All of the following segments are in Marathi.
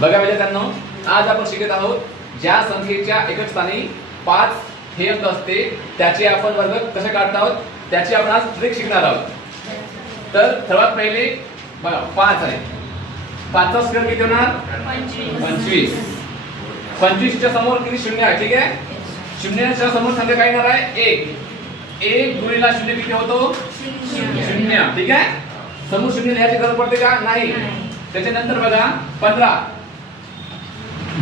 बघा विद्यार्थ्यांनो, आज आपण शिकत आहोत ज्या संख्येच्या एकक स्थानी 5 हे अंक असते त्याचे आपण वर्ग कसे काढत आहोत त्याची आपण आज ट्रिक शिकणार आहोत. तर सर्वात पहिले बघा 5 आहे. 5 चा स्क्वेअर किती होणार? 25. 25 च्या समोर किती शून्य आहे? ठीक आहे. शून्याच्या समोर संख्या काय येणार आहे? 1. 1 गुणिले शून्य किती होतो? शून्य. ठीक आहे. समोर शून्य लिहायची गरज पडते का? नाही. त्याच्यानंतर बघा 15.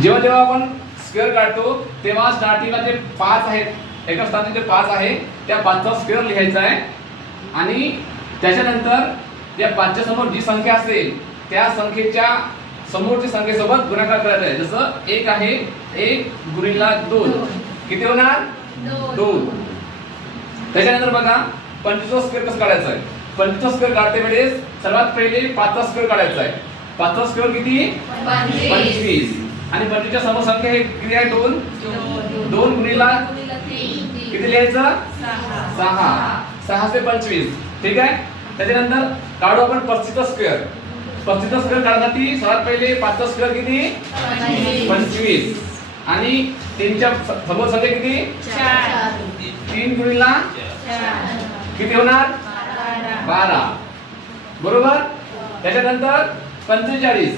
जेव्हा जेव्हा आपण स्क्वेअर काढतो तेव्हा स्टार्टिंगला जे 5 आहेत एका स्थानी जे 5 आहे त्या 5 चा स्क्वेअर लिहायचा आहे आणि त्याच्यानंतर या 5 च्या समोर जी संख्या असेल त्या संख्येच्या समोरच्या संख्येसोबत गुणाकार करायचा आहे. जसं 1 आहे, 1 गुणिले 2 किती होणार? 2. त्याच्यानंतर बघा 25 चा स्क्वेअर कसं काढायचा आहे? 25 चा स्क्वेअर काढते वेळेस सर्वात पहिले 5 चा स्क्वेअर काढायचा आहे. 5 चा स्क्वेअर किती? 25. आणि 25 च्या समोर संख्या किती आहे? 2. 2 गुणिले किती लिहायचं? 6. 6 से 25. ठीक आहे. त्याच्यानंतर काढू आपण 35 चा स्क्वेअर. 35 चा स्क्वेअर काढण्यासाठी सर्वात पहिले 5 चा स्क्वेअर किती? 25. आणि 3 च्या समोर संख्या किती? 4. 3 गुणिले किती होणार? 12. बरोबर. त्याच्यानंतर 45.